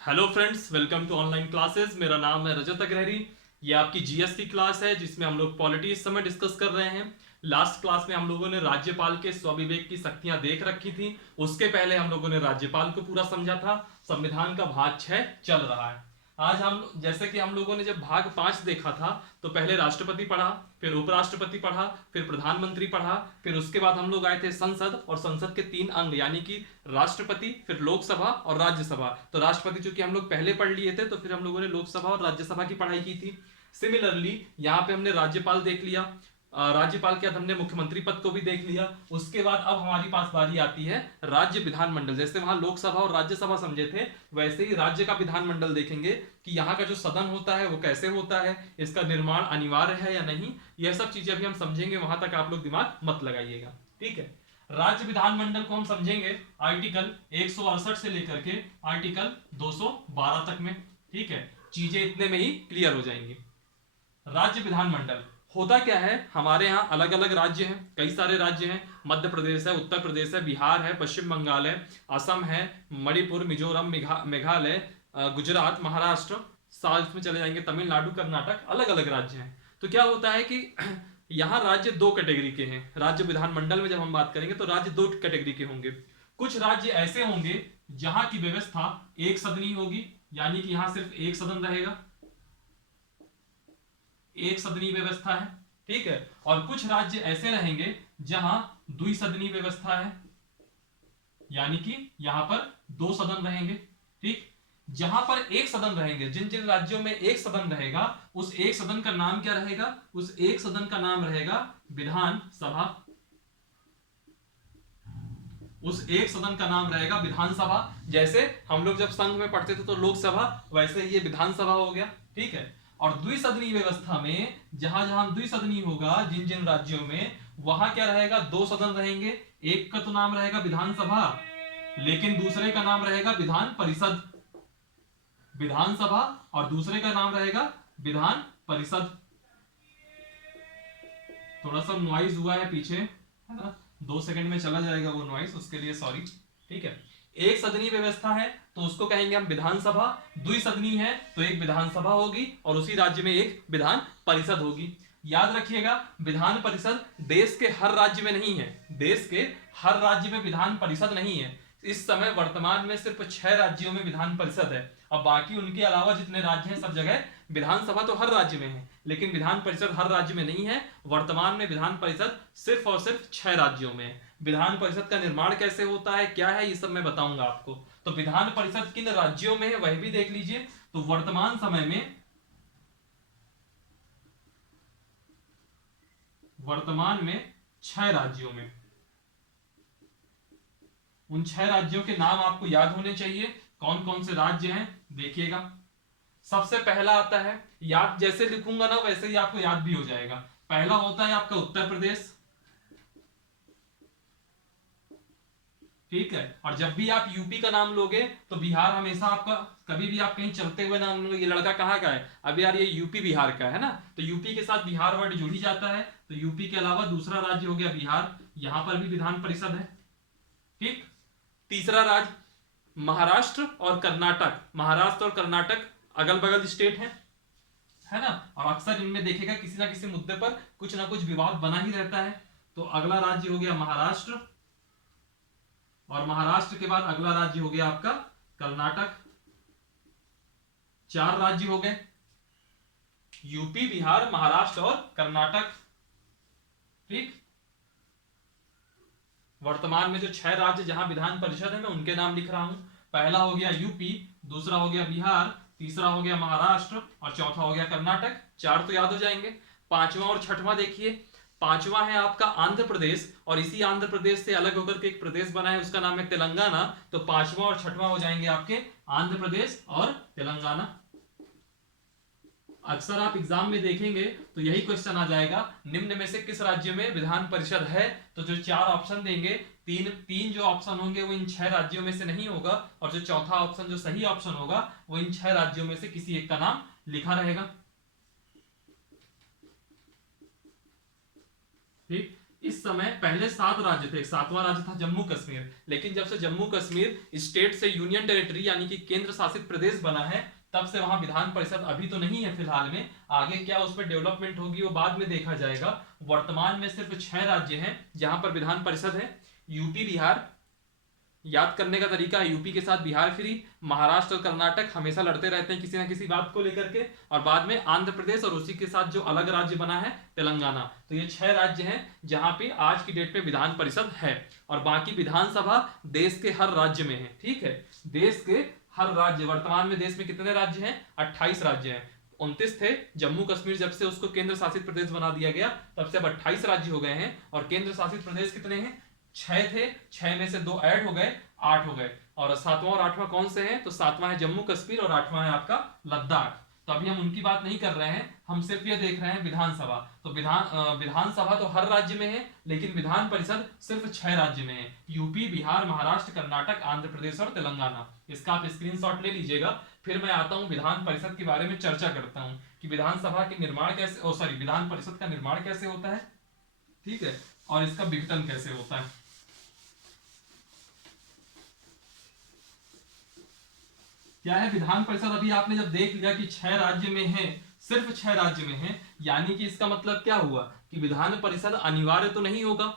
Hello friends, welcome to online classes. मेरा नाम है रजत अग्रहरी। ये आपकी जीएस की क्लास है जिसमें हम लोग पॉलिटी इस समय डिस्कस कर रहे हैं। लास्ट क्लास में हम लोगों ने राज्यपाल के स्वविवेक की शक्तियां देख रखी थी। उसके पहले हम लोगों ने राज्यपाल को पूरा समझा था। संविधान का भाग 6 चल रहा है। आज हम जैसे कि हम लोगों ने जब भाग 5 देखा था तो पहले राष्ट्रपति पढ़ा, फिर उपराष्ट्रपति पढ़ा, फिर प्रधानमंत्री पढ़ा, फिर उसके बाद हम लोग आए थे संसद, और संसद के 3 अंग यानी कि राष्ट्रपति, फिर लोकसभा और राज्यसभा। तो राष्ट्रपति चूंकि हम लोग पहले पढ़ लिए थे तो फिर हम लोगों ने लोकसभा और राज्यसभा की पढ़ाई की थी। सिमिलरली यहाँ पे हमने राज्यपाल देख लिया। राज्यपाल के बाद हमने मुख्यमंत्री पद को भी देख लिया। उसके बाद अब हमारी पास बारी आती है राज्य विधानमंडल। जैसे वहां लोकसभा और राज्यसभा समझे थे, वैसे ही राज्य का विधानमंडल देखेंगे कि यहाँ का जो सदन होता है वो कैसे होता है, इसका निर्माण अनिवार्य है या नहीं। यह सब चीजें अभी हम समझेंगे, वहां तक आप लोग दिमाग मत लगाइएगा, ठीक है। राज्य विधानमंडल को हम समझेंगे आर्टिकल 168 से लेकर के आर्टिकल 212 तक में, ठीक है। चीजें इतने में ही क्लियर हो जाएंगी। राज्य विधानमंडल होता क्या है, हमारे यहाँ अलग अलग राज्य हैं, कई सारे राज्य हैं। मध्य प्रदेश है, उत्तर प्रदेश है, बिहार है, पश्चिम बंगाल है, असम है, मणिपुर, मिजोरम, मेघालय, गुजरात, महाराष्ट्र, साउथ में चले जाएंगे तमिलनाडु, कर्नाटक, अलग अलग राज्य हैं। तो क्या होता है कि यहाँ राज्य दो कैटेगरी के हैं। राज्य विधानमंडल में जब हम बात करेंगे तो राज्य दो कैटेगरी के होंगे। कुछ राज्य ऐसे होंगे जहां की व्यवस्था एक सदनी होगी, यानी कि यहां सिर्फ एक सदन रहेगा, एक सदनी व्यवस्था है, ठीक है। और कुछ राज्य ऐसे रहेंगे जहां द्विसदनी व्यवस्था है, यानी कि यहां पर दो सदन रहेंगे, ठीक। जहां पर एक सदन रहेंगे, जिन जिन राज्यों में एक सदन रहेगा, उस एक सदन का नाम क्या रहेगा? उस एक सदन का नाम रहेगा विधानसभा। उस एक सदन का नाम रहेगा विधानसभा। जैसे हम लोग जब संघ में पढ़ते थे तो लोकसभा, वैसे ही ये विधानसभा हो गया, ठीक है। और द्विसदनी व्यवस्था में जहां जहां द्विसदनी होगा जिन जिन राज्यों में, वहां क्या रहेगा? दो सदन रहेंगे। एक का तो नाम रहेगा विधानसभा, लेकिन दूसरे का नाम रहेगा विधान परिषद। विधानसभा और दूसरे का नाम रहेगा विधान परिषद। थोड़ा सा नॉइज हुआ है पीछे, है ना? 2 सेकंड में चला जाएगा वो नॉइज, उसके लिए सॉरी, ठीक है। एक सदनी व्यवस्था है तो उसको कहेंगे हम विधानसभा। द्विसदनी है तो एक विधानसभा होगी और उसी राज्य में एक विधान परिषद होगी। याद रखिएगा, विधान परिषद देश के हर राज्य में नहीं है। देश के हर राज्य में विधान परिषद नहीं है। इस समय वर्तमान में सिर्फ 6 राज्यों में विधान परिषद है। अब बाकी उनके अलावा जितने राज्य हैं सब जगह विधानसभा तो हर राज्य में है, लेकिन विधान परिषद हर राज्य में नहीं है। वर्तमान में विधान परिषद सिर्फ और सिर्फ 6 राज्यों में है। विधान परिषद का निर्माण कैसे होता है, क्या है, ये सब मैं बताऊंगा आपको। तो विधान परिषद किन राज्यों में है वह भी देख लीजिए। तो वर्तमान में 6 राज्यों में, उन 6 राज्यों के नाम आपको याद होने चाहिए। कौन कौन से राज्य हैं देखिएगा। सबसे पहला आता है, याद जैसे लिखूंगा ना वैसे ही आपको याद भी हो जाएगा। पहला होता है आपका उत्तर प्रदेश, ठीक है। और जब भी आप यूपी का नाम लोगे तो बिहार हमेशा आपका, कभी भी आप कहीं चलते हुए नाम लोगे, ये लड़का कहाँ का है, अब यार ये यूपी बिहार का है ना, तो यूपी के साथ बिहार वर्ड जुड़ ही जाता है। तो यूपी के अलावा दूसरा राज्य हो गया बिहार, यहां पर भी विधान परिषद है, ठीक। तीसरा राज्य महाराष्ट्र और कर्नाटक। महाराष्ट्र और कर्नाटक अगल बगल स्टेट है ना, और अक्सर इनमें देखेगा किसी ना किसी मुद्दे पर कुछ ना कुछ विवाद बना ही रहता है। तो अगला राज्य हो गया महाराष्ट्र, और महाराष्ट्र के बाद अगला राज्य हो गया आपका कर्नाटक। 4 राज्य हो गए, यूपी, बिहार, महाराष्ट्र और कर्नाटक, ठीक। वर्तमान में जो 6 राज्य जहां विधान परिषद है मैं उनके नाम लिख रहा हूं। पहला हो गया यूपी, दूसरा हो गया बिहार, तीसरा हो गया महाराष्ट्र और चौथा हो गया कर्नाटक। 4 तो याद हो जाएंगे। पांचवा और छठवां देखिए। पांचवा है आपका आंध्र प्रदेश, और इसी आंध्र प्रदेश से अलग होकर के एक प्रदेश बना है, उसका नाम है तेलंगाना। तो पांचवा और छठवां हो जाएंगे आपके आंध्र प्रदेश और तेलंगाना। अक्सर आप एग्जाम में देखेंगे तो यही क्वेश्चन आ जाएगा, निम्न में से किस राज्य में विधान परिषद है। तो जो 4 ऑप्शन देंगे, तीन तीन जो ऑप्शन होंगे वो इन 6 राज्यों में से नहीं होगा, और जो चौथा ऑप्शन जो सही ऑप्शन होगा वो इन 6 राज्यों में से किसी एक का नाम लिखा रहेगा, ठीक। इस समय पहले 7 राज्य थे, 7वां राज्य था जम्मू कश्मीर, लेकिन जब से जम्मू कश्मीर स्टेट से यूनियन टेरिटरी यानी कि केंद्र शासित प्रदेश बना है, तब से वहां विधान परिषद अभी तो नहीं है फिलहाल में, आगे क्या उसमें डेवलपमेंट होगी वो बाद में देखा जाएगा। वर्तमान में सिर्फ 6 राज्य हैं जहां पर विधान परिषद है। यूपी बिहार, याद करने का तरीका है यूपी के साथ बिहार फ्री, महाराष्ट्र और कर्नाटक हमेशा लड़ते रहते हैं किसी ना किसी बात को लेकर के, और बाद में आंध्र प्रदेश और उसी के साथ जो अलग राज्य बना है तेलंगाना। तो ये 6 राज्य हैं जहां पे आज की डेट में विधान परिषद है, और बाकी विधानसभा देश के हर राज्य में है। ठीक है, देश के हर राज्य, वर्तमान में देश में कितने राज्य हैं? 28 राज्य हैं। 29 थे, जम्मू कश्मीर जब से उसको केंद्र शासित प्रदेश बना दिया गया तब से अब 28 राज्य हो गए हैं, और केंद्र शासित प्रदेश कितने हैं? 6 थे, 6 में से 2 ऐड हो गए, 8 हो गए। और 7वां और 8वां कौन से हैं? तो 7वां है जम्मू कश्मीर और 8वां है आपका लद्दाख। तो अभी हम उनकी बात नहीं कर रहे हैं, हम सिर्फ ये देख रहे हैं विधानसभा। तो विधानसभा तो हर राज्य में है, लेकिन विधान परिषद सिर्फ 6 राज्य में है, यूपी, बिहार, महाराष्ट्र, कर्नाटक, आंध्र प्रदेश और तेलंगाना। इसका आप स्क्रीनशॉट ले लीजिएगा। फिर मैं आता हूं विधान परिषद के बारे में चर्चा करता हूं कि विधानसभा के निर्माण कैसे, विधान परिषद का निर्माण कैसे होता है, ठीक है, और इसका विघटन कैसे होता है। क्या है विधान परिषद? अभी आपने जब देख लिया कि 6 राज्य में है, सिर्फ 6 राज्य में है, यानी कि इसका मतलब क्या हुआ कि विधान परिषद अनिवार्य तो नहीं होगा।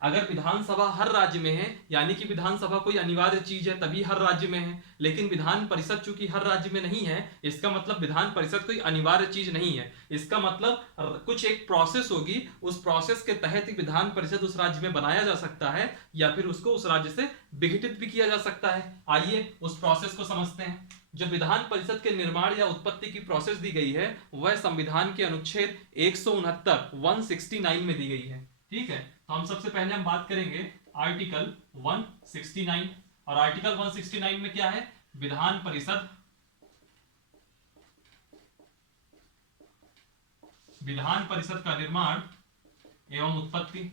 अगर विधानसभा हर राज्य में है यानी कि विधानसभा कोई अनिवार्य चीज है, तभी हर राज्य में है। लेकिन विधान परिषद चूंकि हर राज्य में नहीं है, इसका मतलब विधान परिषद कोई अनिवार्य चीज नहीं है। इसका मतलब कुछ एक प्रोसेस होगी, उस प्रोसेस के तहत ही विधान परिषद उस राज्य में बनाया जा सकता है, या फिर उसको उस राज्य से विघटित भी किया जा सकता है। आइए उस प्रोसेस को समझते हैं। जो विधान परिषद के निर्माण या उत्पत्ति की प्रोसेस दी गई है, वह संविधान के अनुच्छेद 169 में दी गई है। ठीक है, तो हम सबसे पहले हम बात करेंगे आर्टिकल 169, और आर्टिकल 169 में क्या है? विधान परिषद, विधान परिषद का निर्माण एवं उत्पत्ति।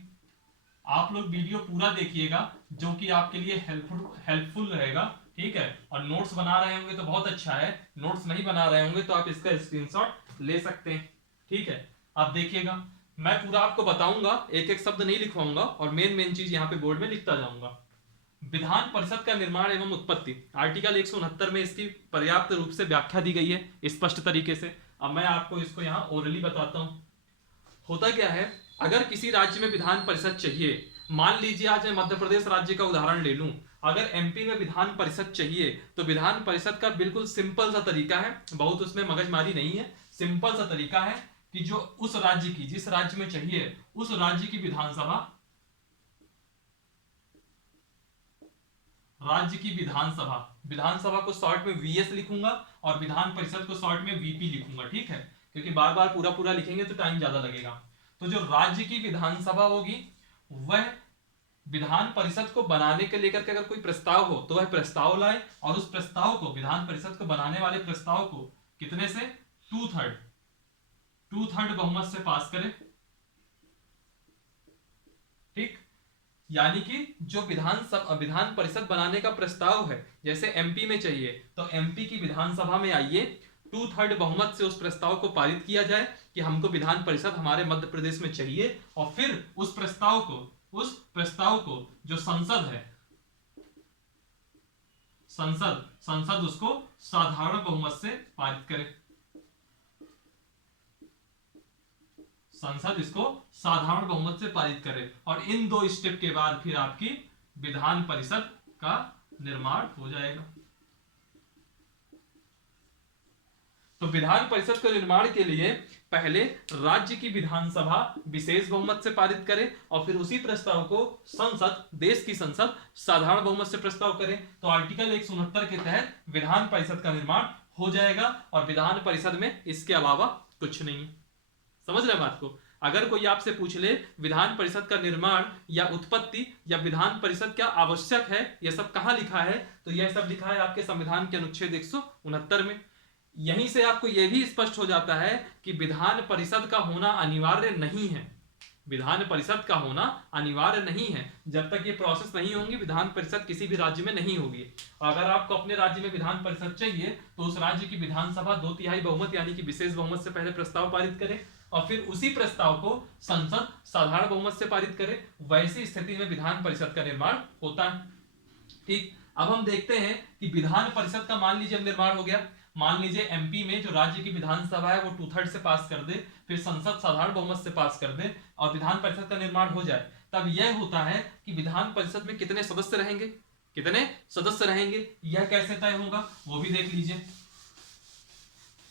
आप लोग वीडियो पूरा देखिएगा, जो कि आपके लिए हेल्पफुल रहेगा। ठीक है, और नोट्स बना रहे होंगे तो बहुत अच्छा है, नोट्स नहीं बना रहे होंगे तो आप इसका स्क्रीनशॉट ले सकते हैं। ठीक है, आप देखिएगा, मैं पूरा आपको बताऊंगा, एक एक शब्द नहीं लिखवाऊंगा, और मेन चीज यहाँ पे बोर्ड में लिखता जाऊंगा। विधान परिषद का निर्माण एवं उत्पत्ति, आर्टिकल 169 में इसकी पर्याप्त रूप से व्याख्या दी गई है स्पष्ट तरीके से। अब मैं आपको इसको यहाँ ओरली बताता हूँ। होता क्या है, अगर किसी राज्य में विधान परिषद चाहिए, मान लीजिए आज मैं मध्य प्रदेश राज्य का उदाहरण ले लूं, अगर एमपी में विधान परिषद चाहिए तो विधान परिषद का बिल्कुल सिंपल सा तरीका है, बहुत उसमें मगजमारी नहीं है, सिंपल सा तरीका है कि जो उस राज्य की, जिस राज्य में चाहिए उस राज्य की विधानसभा, राज्य की विधानसभा, विधानसभा को शॉर्ट में वीएस लिखूंगा और विधान परिषद को शॉर्ट में वीपी लिखूंगा। ठीक है, क्योंकि बार बार पूरा पूरा लिखेंगे तो टाइम ज्यादा लगेगा। तो जो राज्य की विधानसभा होगी, वह विधान परिषद को बनाने के लेकर के अगर कोई प्रस्ताव हो तो वह प्रस्ताव लाए, और उस प्रस्ताव को, विधान परिषद को बनाने वाले प्रस्ताव को कितने से? 2/3 बहुमत से पास करें। ठीक, यानी कि जो विधान परिषद बनाने का प्रस्ताव है, जैसे एमपी में चाहिए तो एमपी की विधानसभा में आइए, 2/3 बहुमत से उस प्रस्ताव को पारित किया जाए कि हमको विधान परिषद हमारे मध्य प्रदेश में चाहिए, और फिर उस प्रस्ताव को जो संसद है, संसद उसको साधारण बहुमत से पारित करे, संसद इसको साधारण बहुमत से पारित करे, और इन 2 स्टेप के बाद फिर आपकी विधान परिषद का निर्माण हो जाएगा। तो विधान परिषद के निर्माण के लिए पहले राज्य की विधानसभा विशेष बहुमत से पारित करे, और फिर उसी प्रस्ताव को संसद, देश की संसद साधारण बहुमत से प्रस्ताव करे। तो आर्टिकल 169 के तहत विधान परिषद का निर्माण हो जाएगा, और विधान परिषद में इसके अलावा कुछ नहीं। समझ रहे बात को? अगर कोई आपसे पूछ ले विधान परिषद का निर्माण या उत्पत्ति या विधान परिषद क्या आवश्यक है, यह सब कहां लिखा है, तो यह सब लिखा है आपके संविधान के अनुच्छेद 169 में। यहीं से आपको यह भी स्पष्ट हो जाता है कि विधान परिषद का होना अनिवार्य नहीं है, विधान परिषद का होना अनिवार्य नहीं है। जब तक ये प्रोसेस नहीं होंगी, विधान परिषद किसी भी राज्य में नहीं होगी। और अगर आपको अपने राज्य में विधान परिषद चाहिए तो उस राज्य की विधानसभा 2/3 बहुमत यानी कि विशेष बहुमत से पहले प्रस्ताव पारित करे, और फिर उसी प्रस्ताव को संसद साधारण बहुमत से पारित करे, वैसी स्थिति में विधान परिषद का निर्माण होता है। ठीक, अब हम देखते हैं कि विधान परिषद का मान लीजिए निर्माण हो गया। मान लीजिए एमपी में जो राज्य की विधानसभा है वो 2/3 से पास कर दे, फिर संसद साधारण बहुमत से पास कर दे और विधान परिषद का निर्माण हो जाए, तब यह होता है कि विधान परिषद में कितने सदस्य रहेंगे, कितने सदस्य रहेंगे, यह कैसे तय होगा वो भी देख लीजिए,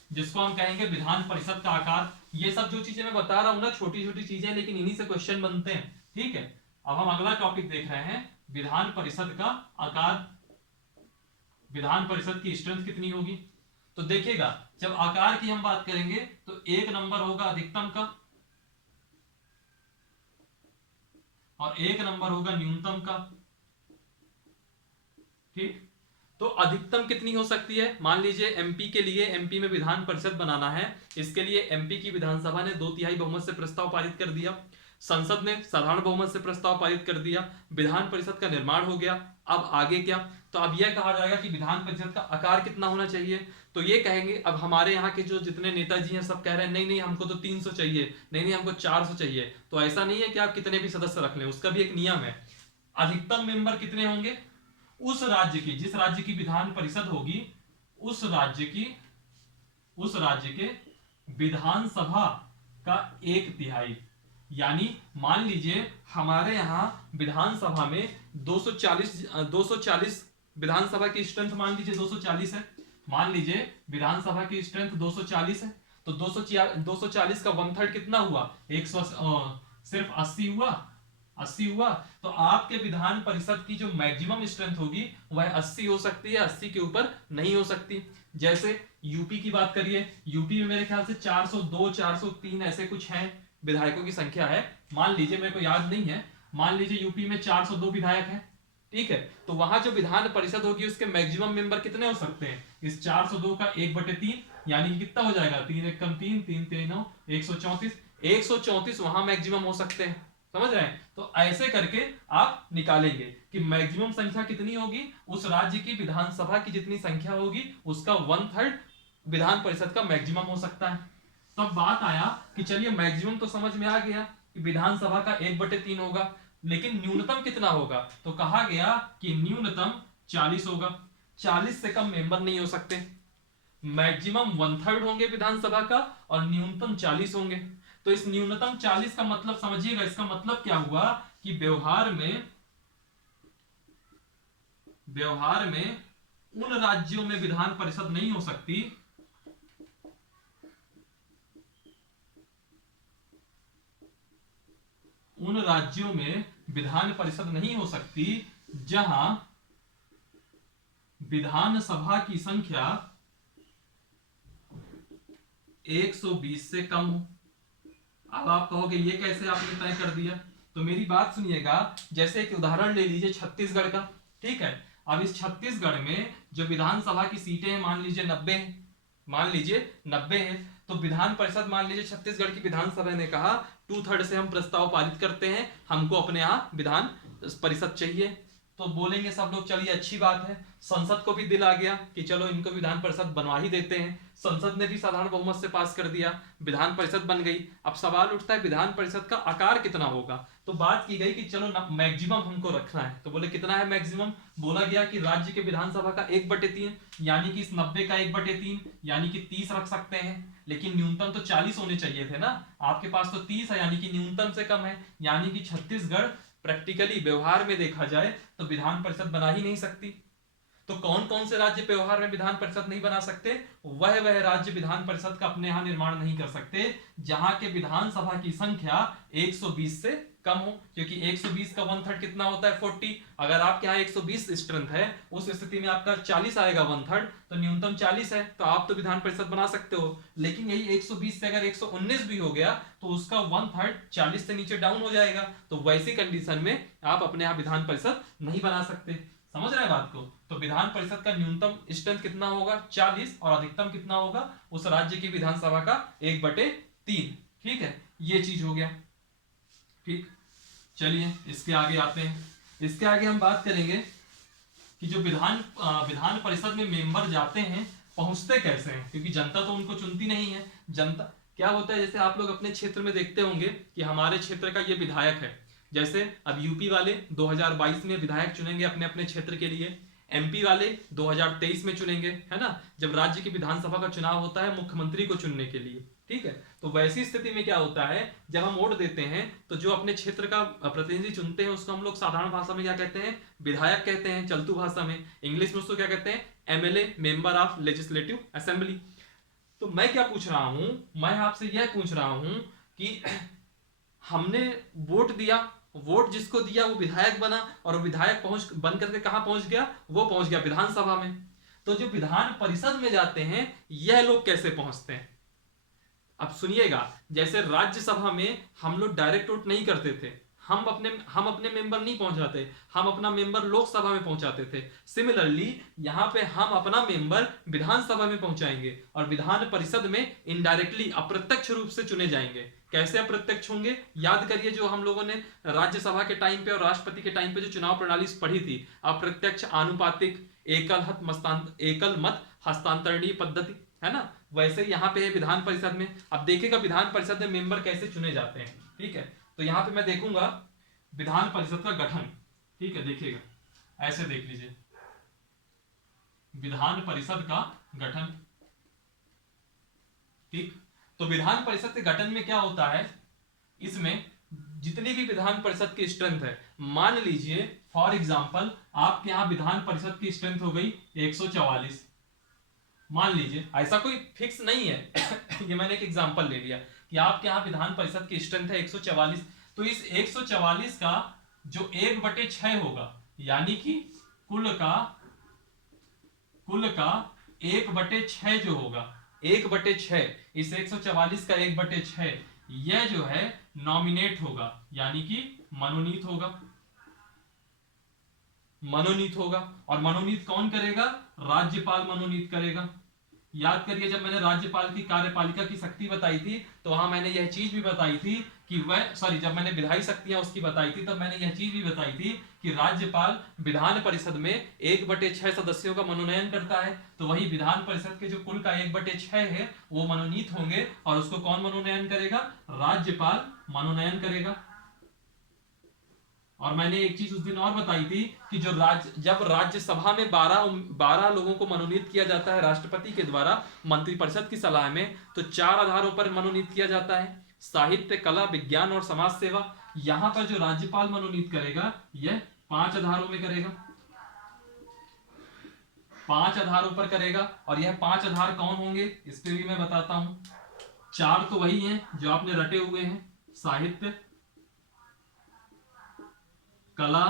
जिसको हम कहेंगे विधान परिषद का आकार। ये सब जो चीजें मैं बता रहा हूं ना, छोटी छोटी चीजें, लेकिन इन्हीं से क्वेश्चन बनते हैं। ठीक है, अब हम अगला टॉपिक देख रहे हैं, विधान परिषद का आकार। विधान परिषद की स्ट्रेंथ कितनी होगी, तो देखिएगा जब आकार की हम बात करेंगे तो 1 नंबर होगा अधिकतम का और 1 नंबर होगा न्यूनतम का। ठीक, तो अधिकतम कितनी हो सकती है, मान लीजिए एमपी के लिए, एमपी में विधान परिषद बनाना है, इसके लिए एमपी की विधानसभा ने 2/3 बहुमत से प्रस्ताव पारित कर दिया, संसद ने साधारण बहुमत से प्रस्ताव पारित कर दिया, विधान परिषद का निर्माण हो गया। अब आगे क्या, तो अब यह कहा जाएगा कि विधान परिषद का आकार कितना होना चाहिए, तो ये कहेंगे, अब हमारे यहाँ के जो जितने नेताजी हैं सब कह रहे हैं नहीं नहीं हमको तो 300 चाहिए, नहीं नहीं हमको 400 चाहिए, तो ऐसा नहीं है कि आप कितने भी सदस्य रख लें, उसका भी एक नियम है। अधिकतम मेंबर कितने होंगे, उस राज्य की, जिस राज्य की विधान परिषद होगी उस राज्य के विधानसभा का 1/3, यानी मान लीजिए हमारे यहाँ विधानसभा में 240 विधानसभा की स्ट्रेंथ मान लीजिए 240 है, मान लीजिए विधानसभा की स्ट्रेंथ 240 है, तो 240 का 1/3 कितना हुआ, 100, सिर्फ 80 हुआ, तो आपके विधान परिषद की जो मैक्सिमम स्ट्रेंथ होगी वह 80 हो सकती है, 80 के ऊपर नहीं हो सकती। जैसे यूपी की बात करिए, यूपी में मेरे ख्याल से 402 403 ऐसे कुछ हैं विधायकों की संख्या है, मान लीजिए, मेरे को याद नहीं है, मान लीजिए यूपी में 402 विधायक हैं। ठीक है, तो वहां जो विधान परिषद होगी उसके मैक्सिमम मेंबर कितने हो सकते हैं, इस 402 का 1/3, यानी कितना हो जाएगा, 3 1 कम 3 3 3 9 134 वहां मैक्सिमम हो सकते हैं, समझ रहे हैं। तो ऐसे करके आप निकालेंगे कि मैक्सिमम संख्या कितनी होगी, उस राज्य की विधानसभा की जितनी संख्या होगी उसका 1/3 विधान परिषद का मैक्सिमम हो सकता है। तब बात आया कि चलिए मैक्सिमम तो समझ में आ गया कि विधानसभा का 1/3 होगा, लेकिन न्यूनतम कितना होगा, तो कहा गया कि न्यूनतम 40 होगा, 40 से कम मेंबर नहीं हो सकते, मैक्सिमम 1/3 होंगे विधानसभा का और न्यूनतम 40 होंगे। तो इस न्यूनतम 40 का मतलब समझिएगा, इसका मतलब क्या हुआ कि व्यवहार में उन राज्यों में विधान परिषद नहीं हो सकती जहां विधानसभा की संख्या 120 से कम हो। अब आप कहोगे ये कैसे आपने तय कर दिया, तो मेरी बात सुनिएगा, जैसे एक उदाहरण ले लीजिए छत्तीसगढ़ का। ठीक है, अब इस छत्तीसगढ़ में जो विधानसभा की सीटें हैं मान लीजिए 90 है, तो विधान परिषद मान लीजिए छत्तीसगढ़ की विधानसभा ने कहा 2/3 से हम प्रस्ताव पारित करते हैं, हमको अपने यहाँ विधान परिषद चाहिए, तो बोलेंगे सब लोग चलिए अच्छी बात है, संसद को भी दिल आ गया कि चलो इनको विधान परिषद बनवा ही देते हैं, संसद ने भी साधारण बहुमत से पास कर दिया, विधान परिषद बन गई। अब सवाल उठता है विधान परिषद का आकार कितना होगा, तो बात की गई कि चलो मैक्सिमम हमको रखना है, तो बोले कितना है मैक्सिमम, बोला गया कि राज्य के विधानसभा का 1/3, यानी कि इस 90 का 1/3 यानी कि 30 रख सकते हैं, लेकिन न्यूनतम तो 40 होने चाहिए थे ना, आपके पास तो 30 है, यानी कि न्यूनतम से कम है, यानी कि छत्तीसगढ़ प्रैक्टिकली व्यवहार में देखा जाए तो विधान परिषद बना ही नहीं सकती। तो कौन कौन से राज्य व्यवहार में विधान परिषद नहीं बना सकते, वह राज्य विधान परिषद का अपने यहां निर्माण नहीं कर सकते जहां के विधानसभा की संख्या 120 से कम हो, क्योंकि 120 का 1/3 कितना होता है 40, अगर आपके यहाँ 120 स्ट्रेंथ है उस स्थिति में आपका 40 आएगा 1/3, तो न्यूनतम 40 है, तो आप तो विधान परिषद बना सकते हो। लेकिन यही 120 से अगर 119 भी हो गया तो उसका 1/3 40 से नीचे डाउन हो जाएगा, तो वैसी कंडीशन में आप अपने यहाँ विधान परिषद नहीं बना सकते। समझ रहे हैं बात को, तो विधान परिषद का न्यूनतम स्ट्रेंथ कितना होगा 40 और अधिकतम कितना होगा उस राज्य की विधानसभा का 1/3। ठीक है, ये चीज हो गया। ठीक, चलिए इसके आगे आते हैं। इसके आगे हम बात करेंगे कि जो विधान परिषद में मेंबर जाते हैं पहुंचते कैसे हैं, क्योंकि जनता तो उनको चुनती नहीं है, जनता क्या होता है, जैसे आप लोग अपने क्षेत्र में देखते होंगे कि हमारे क्षेत्र का ये विधायक है, जैसे अब यूपी वाले 2022 में विधायक चुनेंगे अपने अपने क्षेत्र के लिए, एमपी वाले 2023 में चुनेंगे, है ना, जब राज्य की विधानसभा का चुनाव होता है मुख्यमंत्री को चुनने के लिए। ठीक है, तो वैसी स्थिति में क्या होता है, जब हम वोट देते हैं तो जो अपने क्षेत्र का प्रतिनिधि चुनते हैं उसको हम लोग साधारण भाषा में क्या कहते हैं, विधायक कहते हैं, चलतू भाषा में। इंग्लिश में उसको क्या कहते हैं, MLA, member of legislative assembly. तो मैं क्या पूछ रहा हूं, मैं आपसे यह पूछ रहा हूं कि हमने वोट दिया, वोट जिसको दिया वो विधायक बना, और विधायक पहुंच बन करके कहां पहुंच गया, वो पहुंच गया विधानसभा में। तो जो विधान परिषद में जाते हैं यह लोग कैसे पहुंचते हैं, अब सुनिएगा। जैसे राज्यसभा में हम लोग डायरेक्ट वोट नहीं करते थे, हम अपने मेंबर नहीं पहुंचाते, हम अपना मेंबर लोकसभा में पहुंचाते थे। सिमिलरली यहां पे हम अपना मेंबर विधानसभा में पहुंचाएंगे, और विधान परिषद में इनडायरेक्टली अप्रत्यक्ष रूप से चुने जाएंगे। कैसे अप्रत्यक्ष होंगे, याद करिए जो हम लोगों ने राज्यसभा के टाइम पे और राष्ट्रपति के टाइम पे जो चुनाव प्रणाली पढ़ी थी, अप्रत्यक्ष, आनुपातिक, एकल मत हस्तांतरणीय पद्धति, है ना, वैसे यहाँ पे है विधान परिषद में। अब देखिएगा विधान परिषद में मेंबर कैसे चुने जाते हैं। ठीक है, तो यहाँ पे मैं देखूंगा विधान परिषद का गठन। ठीक है, देखिएगा, ऐसे देख लीजिए, विधान परिषद का गठन। ठीक, तो विधान परिषद के गठन में क्या होता है, इसमें जितनी भी विधान परिषद की स्ट्रेंथ है, मान लीजिए फॉर एग्जांपल आपके यहां विधान परिषद की स्ट्रेंथ हो गई 144, मान लीजिए, ऐसा कोई फिक्स नहीं है ये मैंने एक एग्जांपल ले लिया कि आपके यहाँ विधान परिषद की स्ट्रेंथ है 144, तो इस 144 का जो 1/6 होगा, यानी कि कुल का 1/6 जो होगा, 1/6, इस 144 का 1/6 यह जो है नॉमिनेट होगा, यानी कि मनोनीत होगा। मनोनीत होगा, और मनोनीत कौन करेगा, राज्यपाल मनोनीत करेगा। याद करिए जब मैंने राज्यपाल की कार्यपालिका की शक्ति बताई थी तो वहां मैंने यह चीज भी बताई थी कि जब मैंने विधायी शक्तियां उसकी बताई थी तब मैंने यह चीज भी बताई थी कि राज्यपाल विधान परिषद में 1/6 सदस्यों का मनोनयन करता है, तो वही विधान परिषद के जो कुल का 1/6 है वो मनोनीत होंगे, और उसको कौन मनोनयन करेगा, राज्यपाल मनोनयन करेगा। और मैंने एक चीज उस दिन और बताई थी कि जब राज्यसभा में 12 लोगों को मनोनीत किया जाता है राष्ट्रपति के द्वारा मंत्रिपरिषद की सलाह में, तो 4 आधारों पर मनोनीत किया जाता है, साहित्य, कला, विज्ञान और समाज सेवा। यहां पर जो राज्यपाल मनोनीत करेगा यह 5 आधारों में करेगा, 5 आधारों पर करेगा। और यह 5 आधार कौन होंगे इस पे भी मैं बताता हूं। 4 तो वही हैं जो आपने रटे हुए हैं, साहित्य, कला,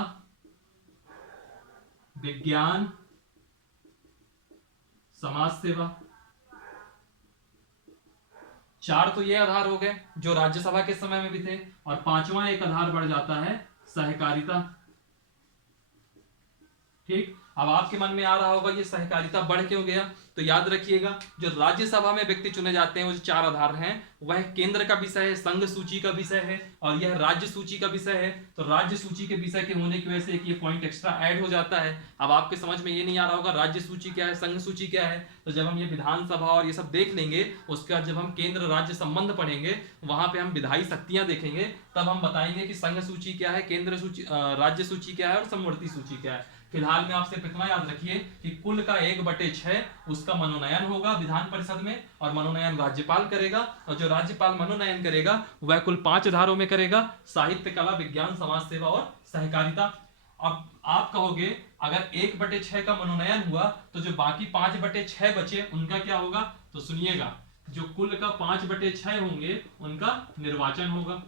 विज्ञान, समाज सेवा। 4 तो ये आधार हो गए जो राज्यसभा के समय में भी थे, और 5वां एक आधार बढ़ जाता है सहकारिता। ठीक, अब आपके मन में आ रहा होगा ये सहकारिता बढ़ क्यों गया, तो याद रखिएगा जो राज्यसभा में व्यक्ति चुने जाते हैं वो जो 4 आधार हैं वह केंद्र का विषय है, संघ सूची का विषय है, और यह राज्य सूची का विषय है। तो राज्य सूची के विषय के होने की वजह से एक ये पॉइंट एक्स्ट्रा ऐड हो जाता है। अब आपके समझ में ये नहीं आ रहा होगा राज्य सूची क्या है, संघ सूची क्या है, तो जब हम ये विधानसभा और ये सब देख लेंगे उसके बाद जब हम केंद्र राज्य संबंध पढ़ेंगे वहां पे हम विधायी शक्तियां देखेंगे, तब हम बताएंगे कि संघ सूची क्या है, केंद्र सूची, राज्य सूची क्या है और समवर्ती सूची क्या है। फिलहाल में आपसे इतना याद रखिए कि कुल का 1/6 उसका मनोनयन होगा विधान परिषद में, और मनोनयन राज्यपाल करेगा, और जो राज्यपाल मनोनयन करेगा वह कुल 5 आधारों में करेगा, साहित्य, कला, विज्ञान, समाज सेवा और सहकारिता। अब आप कहोगे अगर 1/6 का मनोनयन हुआ तो जो बाकी 5/6 बचे उनका क्या होगा, तो सुनिएगा जो कुल का 5/6 होंगे उनका निर्वाचन होगा,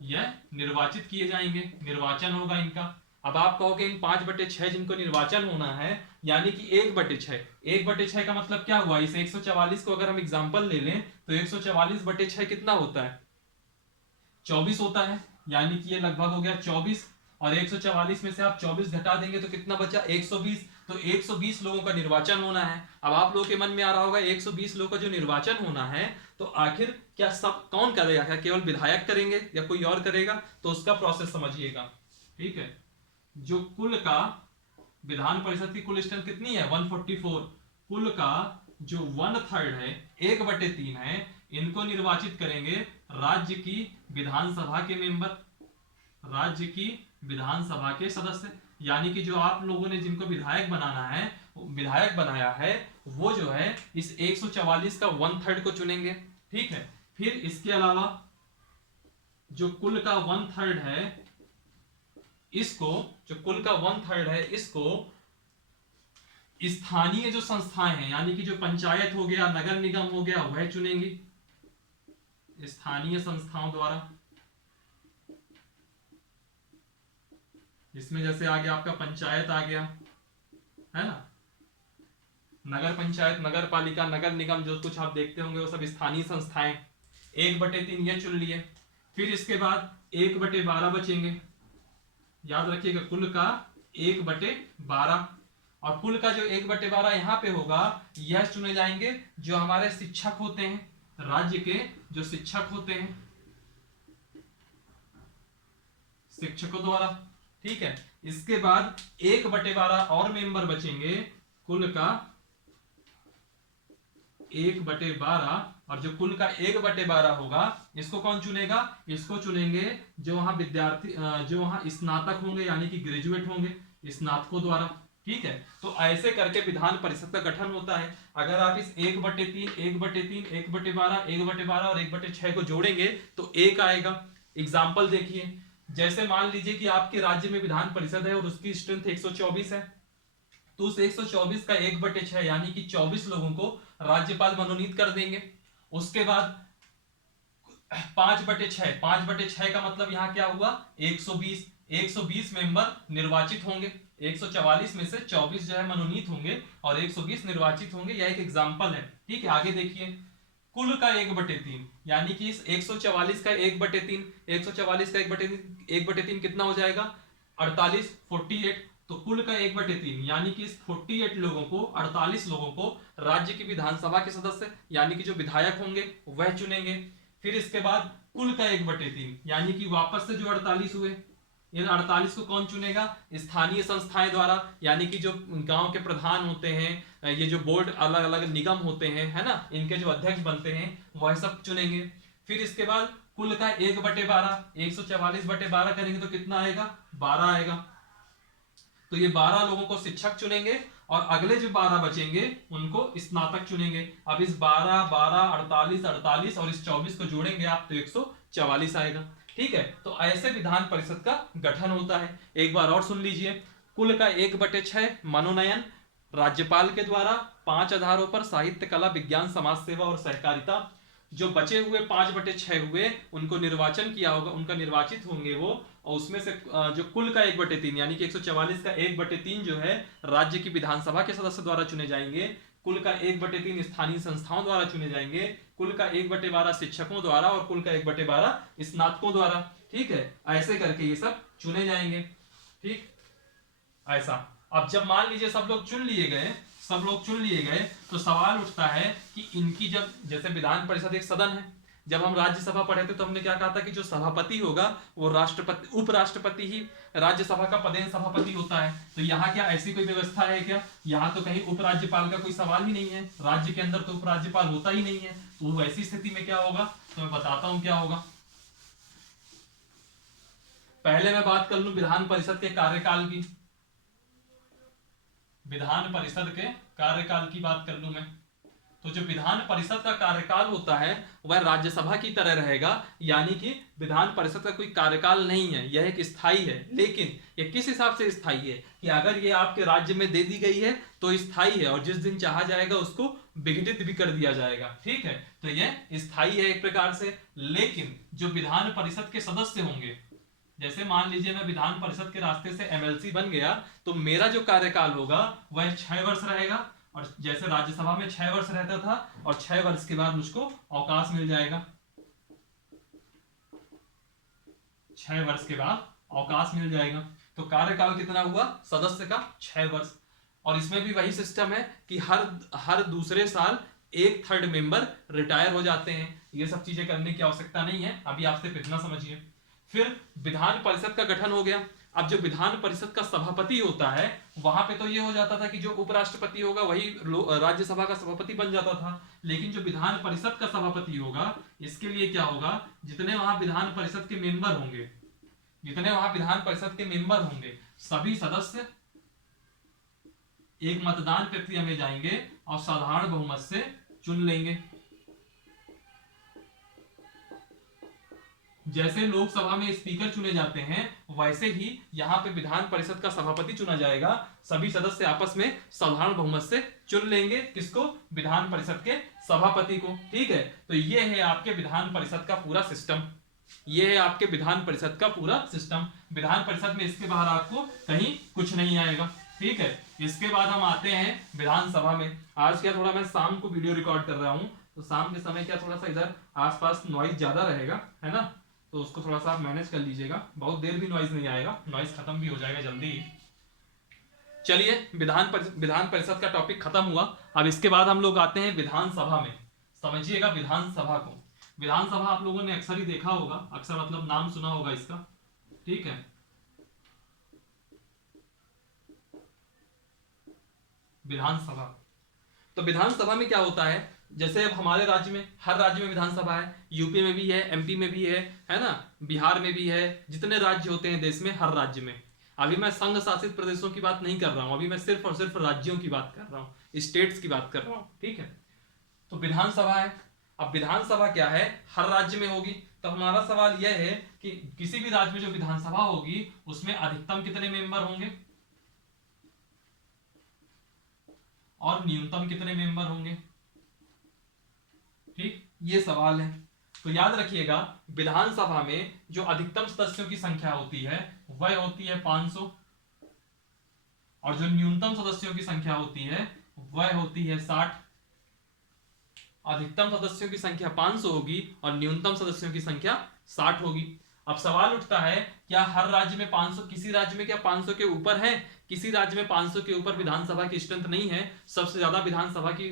यह निर्वाचित किए जाएंगे, निर्वाचन होगा इनका। अब आप कहोगे इन 5/6 जिनको निर्वाचन होना है, यानी कि 1/6, 1/6 का मतलब क्या हुआ, इस 144 को अगर हम एग्जांपल ले लें तो 144/6 कितना होता है, 24 होता है, यानी कि ये लगभग हो गया 24, और 144 में से आप 24 घटा देंगे तो कितना बचा, 120। तो 120 लोगों का निर्वाचन होना है। अब आप लोगों के मन में आ रहा होगा 120 लोगों का जो निर्वाचन होना है तो आखिर क्या सब कौन करेगा, क्या केवल विधायक करेंगे या कोई और करेगा, तो उसका प्रोसेस समझिएगा। ठीक है, जो कुल का विधान परिषद की कुल स्ट्रेंथ कितनी है 144, कुल का जो 1/3 है, 1/3 है, इनको निर्वाचित करेंगे राज्य की विधानसभा के मेंबर, राज्य की विधानसभा के सदस्य। यानी कि जो आप लोगों ने जिनको विधायक बनाना है, विधायक बनाया है, वो जो है इस 144 का 1/3 को चुनेंगे। ठीक है, फिर इसके अलावा जो कुल का 1/3 है, इसको, जो कुल का 1/3 है, इसको स्थानीय जो संस्थाएं हैं, यानी कि जो पंचायत हो गया, नगर निगम हो गया, वह चुनेंगी स्थानीय संस्थाओं द्वारा। इसमें जैसे आ गया आपका पंचायत आ गया, है ना, नगर पंचायत, नगर पालिका, नगर निगम, जो कुछ आप देखते होंगे वो सब स्थानीय संस्थाएं। 1/3 ये चुन लिए। फिर इसके बाद 1/12 बचेंगे। याद रखिएगा, कुल का 1/12, और कुल का जो 1/12 यहाँ पे होगा, यह चुने जाएंगे जो हमारे शिक्षक होते हैं, राज्य के जो शिक्षक होते हैं, शिक्षकों द्वारा। ठीक है, इसके बाद 1/12 और मेंबर बचेंगे, कुल का 1/12, और जो कुल का 1/12 होगा, इसको कौन चुनेगा? इसको चुनेंगे जो वहां विद्यार्थी, जो वहां स्नातक होंगे, यानी कि ग्रेजुएट होंगे, स्नातकों द्वारा। ठीक है, तो ऐसे करके विधान परिषद का गठन होता है। अगर आप इस 1/3, 1/3, 1/12, 1/12 और 1/6 को जोड़ेंगे तो 1 आएगा। एग्जाम्पल देखिए, जैसे मान लीजिए कि आपके राज्य में विधान परिषद है और उसकी स्ट्रेंथ 124 है, तो उस 124 का 1/6 यानी कि 24 लोगों को राज्यपाल मनोनीत कर देंगे। उसके बाद 5/6, 5/6 का मतलब यहां क्या हुआ? 120, 120 मेंबर निर्वाचित होंगे। 144 में से 24 जो है मनोनीत होंगे और 120 निर्वाचित होंगे। यह एक एग्जाम्पल है। ठीक है, आगे देखिए, कुल का 1/3 यानी कि इस 144 का 1/3, 144 का 1/3 कितना हो जाएगा? 48, 48। तो कुल का 1/3 यानी कि इस 48 लोगों को, 48 लोगों को राज्य की विधानसभा के सदस्य यानी कि जो विधायक होंगे वह चुनेंगे। फिर इसके बाद कुल का 1/3 यानी कि वापस से जो 48 हुए, इन 48 को कौन चुनेगा? स्थानीय संस्थाएं द्वारा, यानी कि जो गांव के प्रधान होते हैं, ये जो बोर्ड अलग अलग निगम होते हैं, है ना, इनके जो अध्यक्ष बनते हैं वह सब चुनेंगे। फिर इसके बाद कुल का 1/12, 144/12 करेंगे तो कितना आएगा? 12 आएगा। तो ये 12 लोगों को शिक्षक चुनेंगे और अगले जो 12 बचेंगे उनको स्नातक चुनेंगे। अब इस 12, 12, 48, 48 और इस 24 को जोड़ेंगे आप तो 144 आएगा। ठीक है, तो ऐसे विधान परिषद का गठन होता है। एक बार और सुन लीजिए, कुल का 1/6 मनोनयन राज्यपाल के द्वारा 5 आधारों पर साहित्य, कला, विज्ञान, समाज सेवा और सहकारिता। जो बचे हुए 5/6 हुए उनको निर्वाचन किया होगा, उनका निर्वाचित होंगे वो, और उसमें से जो कुल का 1/3 यानी कि 144 का 1/3 जो है राज्य की विधानसभा के सदस्य द्वारा चुने जाएंगे। कुल का 1/3 स्थानीय संस्थाओं द्वारा चुने जाएंगे। कुल का 1/12 शिक्षकों द्वारा और कुल का 1/12 स्नातकों द्वारा। ठीक है, ऐसे करके ये सब चुने जाएंगे। ठीक, ऐसा। अब जब मान लीजिए सब लोग चुन लिए गए, सब लोग चुन लिए गए, तो सवाल उठता है कि इनकी, जब जैसे विधान परिषद एक सदन है, जब हम राज्यसभा पढ़े थे तो हमने क्या कहा था कि जो सभापति होगा वो राष्ट्रपति, उपराष्ट्रपति ही राज्यसभा का पदेन सभापति होता है। तो यहाँ क्या ऐसी कोई व्यवस्था है क्या? यहाँ तो कहीं उपराज्यपाल का कोई सवाल ही नहीं है, राज्य के अंदर तो उपराज्यपाल होता ही नहीं है। तो ऐसी स्थिति में क्या होगा, तो मैं बताता हूं क्या होगा। पहले मैं बात कर लूं विधान परिषद के कार्यकाल की, विधान परिषद के कार्यकाल की बात कर लूं मैं, तो जो विधान परिषद का कार्यकाल होता है वह राज्यसभा की तरह रहेगा। यानी कि विधान परिषद का कोई कार्यकाल नहीं है, यह एक स्थायी है। लेकिन यह किस हिसाब से स्थायी है कि अगर ये आपके राज्य में दे दी गई है तो स्थायी है, और जिस दिन चाहा जाएगा उसको विघटित भी कर दिया जाएगा। ठीक है, तो यह स्थायी है एक प्रकार से। लेकिन जो विधान परिषद के सदस्य होंगे, जैसे मान लीजिए मैं विधान परिषद के रास्ते से एमएलसी बन गया, तो मेरा जो कार्यकाल होगा वह 6 वर्ष रहेगा। और जैसे राज्यसभा में 6 वर्ष रहता था, और 6 वर्ष के बाद मुझको अवकाश मिल जाएगा। 6 वर्ष के बाद अवकाश मिल जाएगा। तो कार्यकाल कितना हुआ सदस्य का? 6 वर्ष। और इसमें भी वही सिस्टम है कि हर दूसरे साल 1/3 मेंबर रिटायर हो जाते हैं। ये सब चीजें करने की आवश्यकता नहीं है, अभी आप सिर्फ इतना समझिए। फिर विधान परिषद का गठन हो गया। अब जो विधान परिषद का सभापति होता है वहां पे तो ये हो जाता था कि जो उपराष्ट्रपति होगा वही राज्यसभा का सभापति बन जाता था, लेकिन जो विधान परिषद का सभापति होगा इसके लिए क्या होगा, जितने वहां विधान परिषद के मेंबर होंगे, जितने वहां विधान परिषद के मेंबर होंगे सभी सदस्य एक मतदान प्रक्रिया में जाएंगे और साधारण बहुमत से चुन लेंगे। जैसे लोकसभा में स्पीकर चुने जाते हैं वैसे ही यहाँ पे विधान परिषद का सभापति चुना जाएगा, सभी सदस्य आपस में साधारण बहुमत से चुन लेंगे किसको, विधान परिषद के सभापति को। ठीक है, तो ये है आपके विधान परिषद का पूरा सिस्टम, ये है आपके विधान परिषद का पूरा सिस्टम। विधान परिषद में इसके बाहर आपको कहीं कुछ नहीं आएगा। ठीक है, इसके बाद हम आते हैं विधानसभा में। आज क्या थोड़ा मैं शाम को वीडियो रिकॉर्ड कर रहा हूँ, तो शाम के समय क्या थोड़ा सा इधर आसपास नॉइज ज्यादा रहेगा, है ना, तो उसको थोड़ा सा आप मैनेज कर लीजिएगा। बहुत देर भी नॉइज नहीं आएगा, नॉइज खत्म भी हो जाएगा जल्दी ही। चलिए, विधान परिषद का टॉपिक खत्म हुआ। अब इसके बाद हम लोग आते हैं विधानसभा में। समझिएगा विधानसभा को। विधानसभा आप लोगों ने अक्सर ही देखा होगा, अक्सर मतलब नाम सुना होगा इसका। ठीक है, विधानसभा। तो विधानसभा में क्या होता है, जैसे अब हमारे राज्य में, हर राज्य में विधानसभा है, यूपी में भी है, एमपी में भी है ना, बिहार में भी है, जितने राज्य होते हैं देश में हर राज्य में। अभी मैं संघ शासित प्रदेशों की बात नहीं कर रहा हूं, अभी मैं सिर्फ और सिर्फ राज्यों की बात कर रहा हूं, स्टेट्स की बात कर रहा हूं। ठीक है, तो विधानसभा है। अब विधानसभा क्या है, हर राज्य में होगी। तो हमारा सवाल यह है कि किसी भी राज्य में जो विधानसभा होगी उसमें अधिकतम कितने मेंबर होंगे और न्यूनतम कितने मेंबर होंगे। ठीक, ये सवाल है। तो याद रखिएगा, विधानसभा में जो अधिकतम सदस्यों की संख्या होती है वह होती है 500, और जो न्यूनतम सदस्यों की संख्या होती है वह होती है 60। अधिकतम सदस्यों की संख्या 500 होगी और न्यूनतम सदस्यों की संख्या 60 होगी। अब सवाल उठता है, क्या हर राज्य में 500, किसी राज्य में क्या 500 के ऊपर है, किसी राज्य में 500 के ऊपर विधानसभा की स्ट्रेंथ नहीं है। सबसे ज्यादा विधानसभा की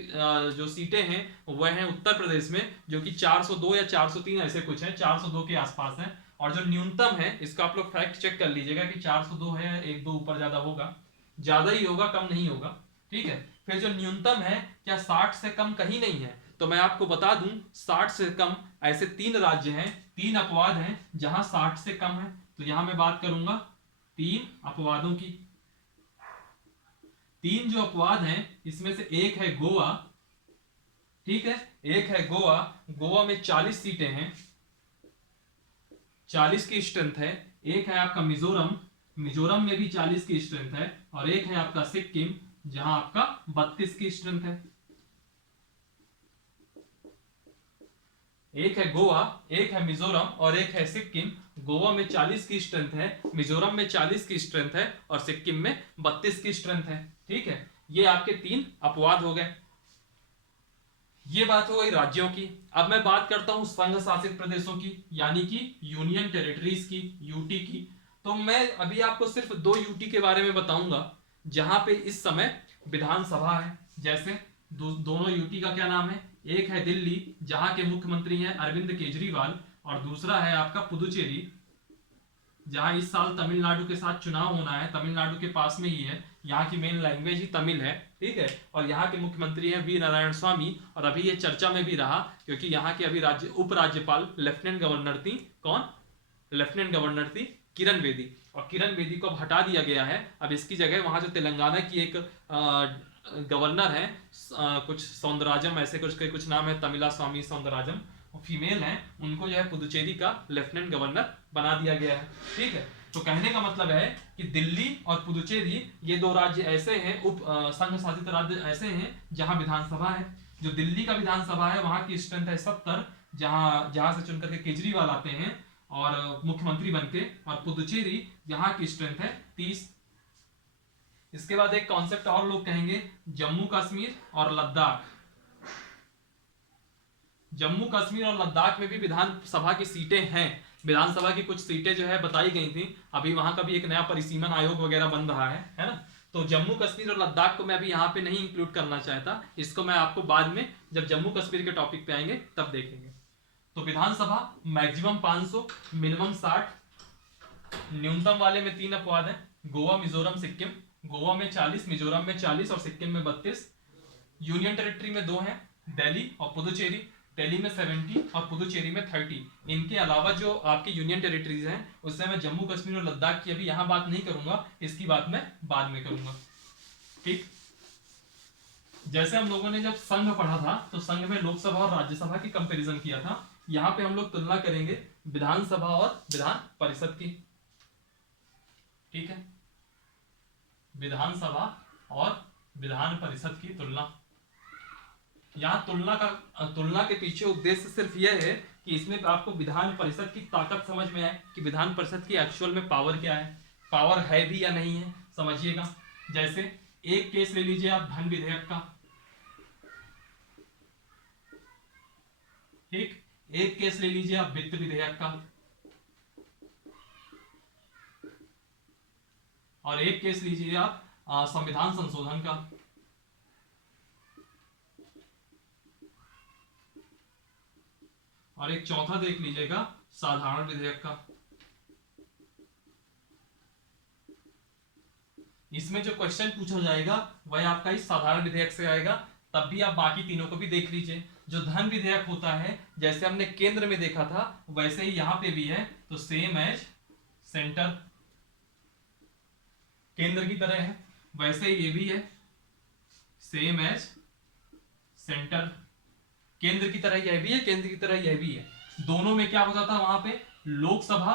जो सीटें हैं वह हैं उत्तर प्रदेश में, जो कि 402 या 403 ऐसे कुछ है, 402 के आसपास है। और जो न्यूनतम है, इसको आप लोग फैक्ट चेक कर लीजिएगा कि 402 है, एक दो ऊपर ज्यादा होगा, ज्यादा ही होगा, कम नहीं होगा। ठीक है, फिर जो न्यूनतम है क्या 60 से कम कहीं नहीं है। तो मैं आपको बता दूं, 60 से कम ऐसे 3 राज्य हैं, 3 अपवाद हैं जहां 60 से कम है। तो यहां मैं बात करूंगा 3 अपवादों की। 3 जो अपवाद हैं इसमें से एक है गोवा। ठीक है, एक है गोवा। गोवा में 40 सीटें हैं, 40 की स्ट्रेंथ है। एक है आपका मिजोरम, मिजोरम में भी 40 की स्ट्रेंथ है। और एक है आपका सिक्किम, जहां आपका 32 की स्ट्रेंथ है। एक है गोवा, एक है मिजोरम और एक है सिक्किम। गोवा में 40 की स्ट्रेंथ है, मिजोरम में 40 की स्ट्रेंथ है और सिक्किम में 32 की स्ट्रेंथ है। ठीक है, ये आपके 3 अपवाद हो गए। ये बात हो गई राज्यों की। अब मैं बात करता हूं संघ शासित प्रदेशों की, यानी कि यूनियन टेरिटरीज की, यूटी की। तो मैं अभी आपको सिर्फ 2 यूटी के बारे में बताऊंगा जहां पे इस समय विधानसभा है। जैसे दोनों यूटी का क्या नाम है, एक है दिल्ली जहां के मुख्यमंत्री हैं अरविंद केजरीवाल, और दूसरा है आपका पुदुचेरी जहां इस साल तमिलनाडु के साथ चुनाव होना है, तमिलनाडु के पास में ही है, यहाँ की मेन लैंग्वेज ही तमिल है। ठीक है, और यहाँ के मुख्यमंत्री हैं वी नारायण स्वामी, और अभी ये चर्चा में भी रहा क्योंकि यहाँ के अभी उपराज्यपाल लेफ्टिनेंट गवर्नर थी, कौन, लेफ्टिनेंट गवर्नर थी किरण बेदी, और किरण बेदी को अब हटा दिया गया है। अब इसकी जगह वहां जो तेलंगाना की एक गवर्नर है, कुछ सौंदराजम ऐसे कुछ नाम है, तमिला स्वामी सौंदराजम, फीमेल हैं, उनको जो है पुदुचेरी का लेफ्टिनेंट गवर्नर बना दिया गया है। ठीक है, तो कहने का मतलब है कि दिल्ली और पुदुचेरी ये 2 राज्य ऐसे हैं, संघ शासित राज्य ऐसे हैं जहां विधानसभा है। जो दिल्ली का विधानसभा है वहां की स्ट्रेंथ है 70, जहां से चुनकर के केजरीवाल आते हैं और मुख्यमंत्री बनके, और पुदुचेरी यहाँ की स्ट्रेंथ है 30। इसके बाद एक कॉन्सेप्ट और लोग कहेंगे, जम्मू कश्मीर और लद्दाख। जम्मू कश्मीर और लद्दाख में भी विधानसभा की सीटें हैं, विधानसभा की कुछ सीटें जो है बताई गई थी। अभी वहां का भी एक नया परिसीमन आयोग वगैरह बन रहा है ना। तो जम्मू कश्मीर और लद्दाख को मैं अभी यहाँ पे नहीं इंक्लूड करना चाहता, इसको मैं आपको बाद में जब जम्मू कश्मीर के टॉपिक पे आएंगे तब देखेंगे। तो विधानसभा मैक्सिमम 500, मिनिमम 60, न्यूनतम वाले में 3 अपवाद हैं, गोवा, मिजोरम, सिक्किम। गोवा में 40, मिजोरम में 40 और सिक्किम में 32। यूनियन टेरिटरी में 2 हैं, दिल्ली और पुदुचेरी। दिल्ली में 70 और पुदुचेरी में 30। इनके अलावा जो आपकी यूनियन टेरिटरीज हैं उससे मैं जम्मू कश्मीर और लद्दाख की अभी यहां बात नहीं करूंगा, इसकी बात मैं बाद में करूंगा। ठीक, जैसे हम लोगों ने जब संघ पढ़ा था तो संघ में लोकसभा और राज्यसभा की कंपैरिजन किया था, यहां पे हम लोग तुलना करेंगे विधानसभा और विधान परिषद की। ठीक है, विधानसभा और विधान परिषद की तुलना। यहां तुलना के पीछे उद्देश्य सिर्फ यह है कि इसमें आपको विधान परिषद की ताकत समझ में आए कि विधान परिषद की एक्चुअल में पावर क्या है, पावर है भी या नहीं है, समझिएगा। जैसे एक केस ले लीजिए आप धन विधेयक का। ठीक, एक केस ले लीजिए आप वित्त विधेयक का, और एक केस लीजिए आप संविधान संशोधन का। और एक चौथा देख लीजिएगा साधारण विधेयक का। इसमें जो क्वेश्चन पूछा जाएगा वह आपका इस साधारण विधेयक से आएगा, तब भी आप बाकी तीनों को भी देख लीजिए। जो धन विधेयक होता है जैसे हमने केंद्र में देखा था वैसे ही यहां पे भी है, तो सेम एज सेंटर, केंद्र की तरह है वैसे ही ये भी है सेम एज सेंटर। केंद्र की तरह यह भी है, केंद्र की तरह यह भी है। दोनों में क्या होता था, वहां पे लोकसभा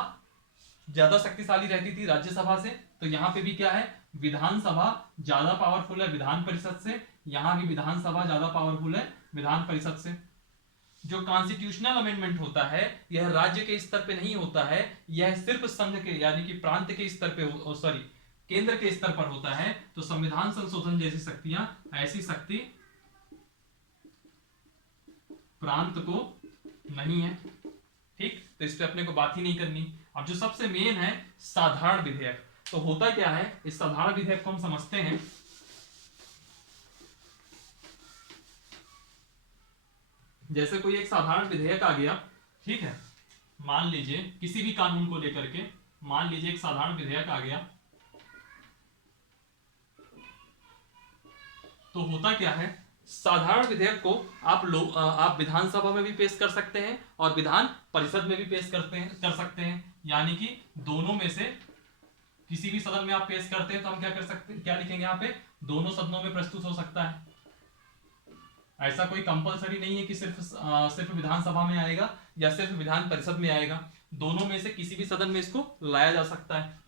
ज्यादा शक्तिशाली रहती थी राज्यसभा से, तो यहां पे भी क्या है, विधानसभा ज्यादा पावरफुल है विधान परिषद से, यहां भी विधानसभा ज्यादा पावरफुल है विधान परिषद से। जो कॉन्स्टिट्यूशनल अमेंडमेंट होता है यह राज्य के स्तर पे नहीं होता है, यह सिर्फ संघ के यानी कि प्रांत के स्तर पे सॉरी केंद्र के स्तर पर होता है। तो संविधान संशोधन जैसी शक्तियां, ऐसी शक्ति प्रांत को नहीं है। ठीक, तो इस पे अपने को बात ही नहीं करनी। अब जो सबसे मेन है साधारण विधेयक, तो होता क्या है, इस साधारण विधेयक को हम समझते हैं। जैसे कोई एक साधारण विधेयक आ गया, ठीक है, मान लीजिए किसी भी कानून को लेकर के, मान लीजिए एक साधारण विधेयक आ गया, तो होता क्या है, साधारण विधेयक को आप विधानसभा में भी पेश कर सकते हैं और विधान परिषद में भी पेश कर सकते हैं। यानी कि दोनों में से किसी भी सदन में आप पेश करते हैं तो हम क्या कर सकते हैं, क्या लिखेंगे यहाँ पे, दोनों सदनों में प्रस्तुत हो सकता है। ऐसा कोई कंपलसरी नहीं है कि सिर्फ विधानसभा में आएगा या सिर्फ विधान परिषद में आएगा, दोनों में से किसी भी सदन में इसको लाया जा सकता है।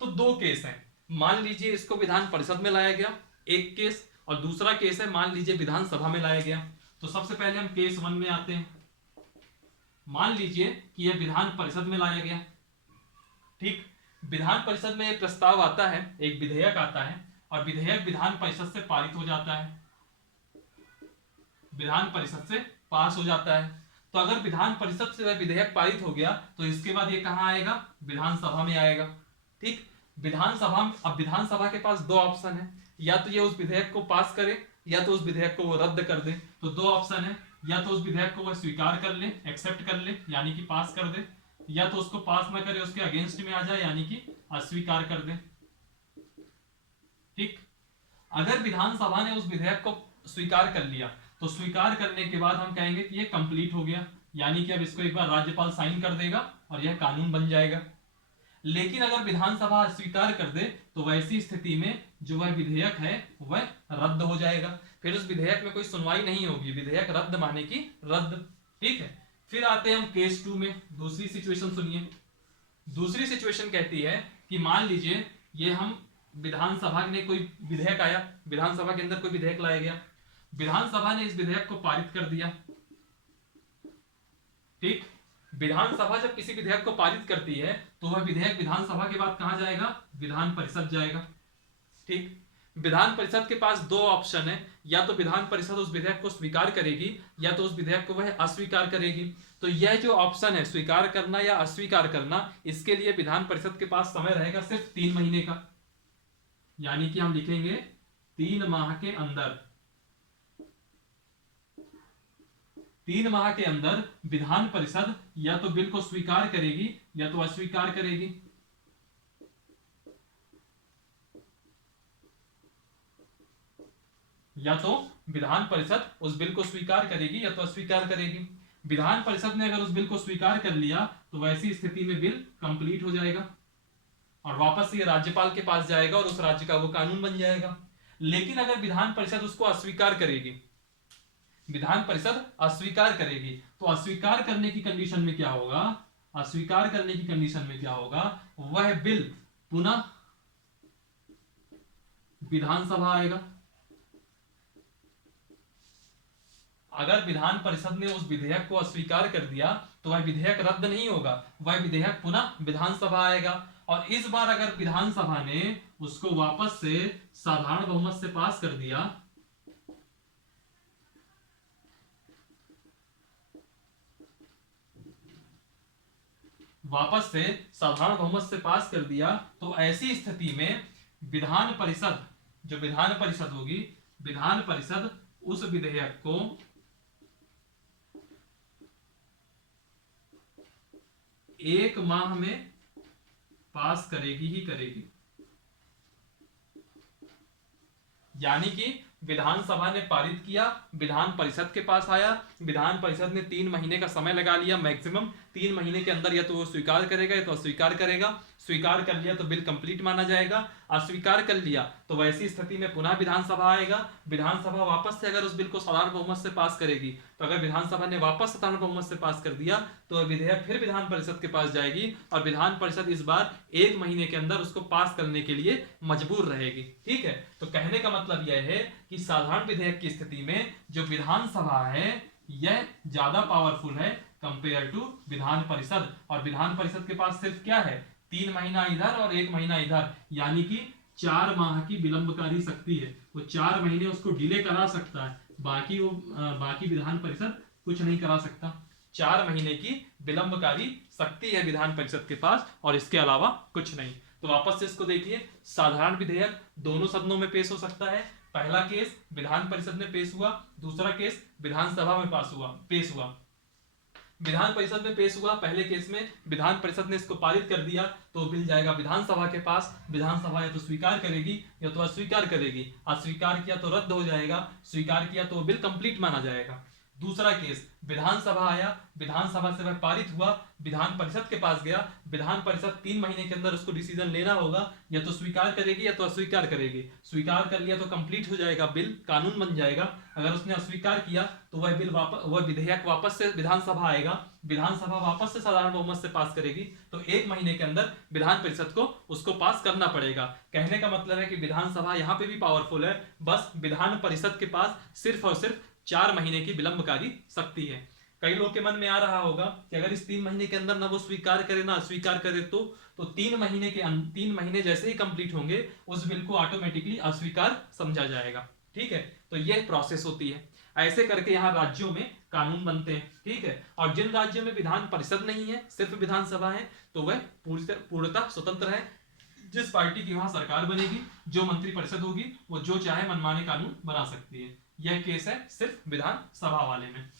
तो दो केस हैं, मान लीजिए इसको विधान परिषद में लाया गया एक केस, और दूसरा केस है मान लीजिए विधानसभा में लाया गया। तो सबसे पहले हम केस 1 में आते हैं। मान लीजिए कि यह विधान परिषद में लाया गया। ठीक, विधान परिषद में एक प्रस्ताव आता है, एक विधेयक आता है, और विधेयक विधान परिषद से पारित हो जाता है, विधान परिषद से पास हो जाता है। तो अगर विधान परिषद से वह विधेयक पारित हो गया तो इसके बाद ये कहां आएगा, विधानसभा में आएगा। ठीक, अब विधानसभा के पास दो ऑप्शन है, या तो ये उस विधेयक को पास करे या तो उस विधेयक को वो रद्द कर दे। तो दो ऑप्शन है, या तो उस विधेयक को वह स्वीकार कर ले, एक्सेप्ट कर ले यानी कि पास कर दे, या तो उसको पास ना करे, उसके अगेंस्ट में आ जाए यानी कि अस्वीकार कर दे। ठीक, अगर विधानसभा ने उस विधेयक को स्वीकार कर लिया तो स्वीकार करने के बाद हम कहेंगे कि ये कंप्लीट हो गया, यानी कि अब इसको एक बार राज्यपाल साइन कर देगा और यह कानून बन जाएगा। लेकिन अगर विधानसभा अस्वीकार कर दे तो वैसी स्थिति में जो वह विधेयक है वह रद्द हो जाएगा, फिर उस विधेयक में कोई सुनवाई नहीं होगी, विधेयक रद्द माने की रद्द। ठीक है, फिर आते हैं हम केस 2 में। दूसरी सिचुएशन सुनिए। दूसरी सिचुएशन कहती है कि मान लीजिए ये हम विधानसभा ने कोई विधेयक आया, विधानसभा के अंदर कोई विधेयक लाया गया, विधानसभा ने इस विधेयक को पारित कर दिया। ठीक, विधानसभा जब किसी विधेयक को पारित करती है तो वह विधेयक विधानसभा के बाद कहां जाएगा, विधान परिषद जाएगा। ठीक, विधान परिषद के पास दो ऑप्शन है, या तो विधान परिषद उस विधेयक को स्वीकार करेगी या तो उस विधेयक को वह अस्वीकार करेगी। तो यह जो ऑप्शन है स्वीकार करना या अस्वीकार करना, इसके लिए विधान परिषद के पास समय रहेगा सिर्फ 3 महीने का, यानी कि हम लिखेंगे 3 माह के अंदर, 3 माह के अंदर विधान परिषद या तो बिल को स्वीकार करेगी या तो अस्वीकार करेगी। या तो विधान परिषद उस बिल को स्वीकार करेगी या तो अस्वीकार करेगी। विधान परिषद ने अगर उस बिल को स्वीकार कर लिया तो वैसी स्थिति में बिल कंप्लीट हो जाएगा और वापस ये राज्यपाल के पास जाएगा और उस राज्य का वो कानून बन जाएगा। लेकिन अगर विधान परिषद उसको अस्वीकार करेगी, विधान परिषद अस्वीकार करेगी, तो अस्वीकार करने की कंडीशन में क्या होगा, अस्वीकार करने की कंडीशन में क्या होगा, वह बिल पुनः विधानसभा आएगा। अगर विधान परिषद ने उस विधेयक को अस्वीकार कर दिया तो वह विधेयक रद्द नहीं होगा, वह विधेयक पुनः विधानसभा आएगा। और इस बार अगर विधानसभा ने उसको वापस से साधारण बहुमत से पास कर दिया, वापस से साधारण बहुमत से पास कर दिया, तो ऐसी स्थिति में विधान परिषद, जो विधान परिषद होगी, विधान परिषद उस विधेयक को एक माह में पास करेगी ही करेगी। यानी कि विधानसभा ने पारित किया, विधान परिषद के पास आया, विधान परिषद ने 3 महीने का समय लगा लिया, मैक्सिमम 3 महीने के अंदर या तो वो स्वीकार करेगा या तो अस्वीकार करेगा। स्वीकार कर लिया तो बिल कंप्लीट माना जाएगा, अस्वीकार कर लिया तो वैसी स्थिति में पुनः विधानसभा आएगा। विधानसभा वापस से अगर उस बिल को साधारण बहुमत से पास करेगी, तो अगर विधानसभा ने वापस साधारण बहुमत से पास कर दिया तो विधेयक फिर विधान परिषद के पास जाएगी और विधान परिषद इस बार 1 महीने के अंदर उसको पास करने के लिए मजबूर रहेगी। ठीक है, तो कहने का मतलब यह है कि साधारण विधेयक की स्थिति में जो विधानसभा है यह ज्यादा पावरफुल है कंपेयर टू विधान परिषद। और विधान परिषद के पास सिर्फ क्या है, 3 महीना इधर और 1 महीना इधर, यानी कि 4 माह की विलंबकारी शक्ति है। वो 4 महीने उसको डिले करा सकता है, बाकी विधान परिषद कुछ नहीं करा सकता। 4 महीने की विलंबकारी शक्ति है विधान परिषद के पास और इसके अलावा कुछ नहीं। तो वापस से इसको देखिए, साधारण विधेयक दोनों सदनों में पेश हो सकता है। पहला केस विधान परिषद में पेश हुआ, दूसरा केस विधानसभा में पेश हुआ। विधान परिषद में पेश हुआ, पहले केस में विधान परिषद ने इसको पारित कर दिया तो बिल जाएगा विधानसभा के पास। विधानसभा या तो स्वीकार करेगी या तो अस्वीकार करेगी। अस्वीकार किया तो रद्द हो जाएगा, स्वीकार किया तो बिल कंप्लीट माना जाएगा। दूसरा केस विधानसभा आया, विधानसभा से वह पारित हुआ, विधान परिषद के पास गया, विधान परिषद 3 महीने के अंदर उसको डिसीजन लेना होगा, या तो स्वीकार करेगी या तो अस्वीकार करेगी। स्वीकार कर लिया तो कंप्लीट हो जाएगा, बिल कानून बन जाएगा। अगर उसने अस्वीकार किया तो वह विधेयक वापस से विधानसभा आएगा, विधानसभा वापस से साधारण बहुमत से पास करेगी, तो 1 महीने के अंदर विधान परिषद को उसको पास करना पड़ेगा। कहने का मतलब है कि विधानसभा यहाँ पे भी पावरफुल है, बस विधान परिषद के पास सिर्फ और सिर्फ 4 महीने की विलंबकारी शक्ति है। कई लोग के मन में आ रहा होगा कि अगर इस 3 महीने के अंदर ना वो स्वीकार करे ना अस्वीकार करे तो 3 महीने जैसे ही कंप्लीट होंगे उस बिल को ऑटोमेटिकली अस्वीकार समझा जाएगा। ठीक है, तो यह प्रोसेस होती है। ऐसे करके यहाँ राज्यों में कानून बनते हैं। ठीक है, और जिन राज्यों में विधान परिषद नहीं है, सिर्फ विधानसभा है, तो वह पूर्णतः स्वतंत्र है। जिस पार्टी की वहां सरकार बनेगी, जो मंत्रिपरिषद होगी, वो जो चाहे मनमाने कानून बना सकती है। यह केस है सिर्फ विधानसभा वाले में।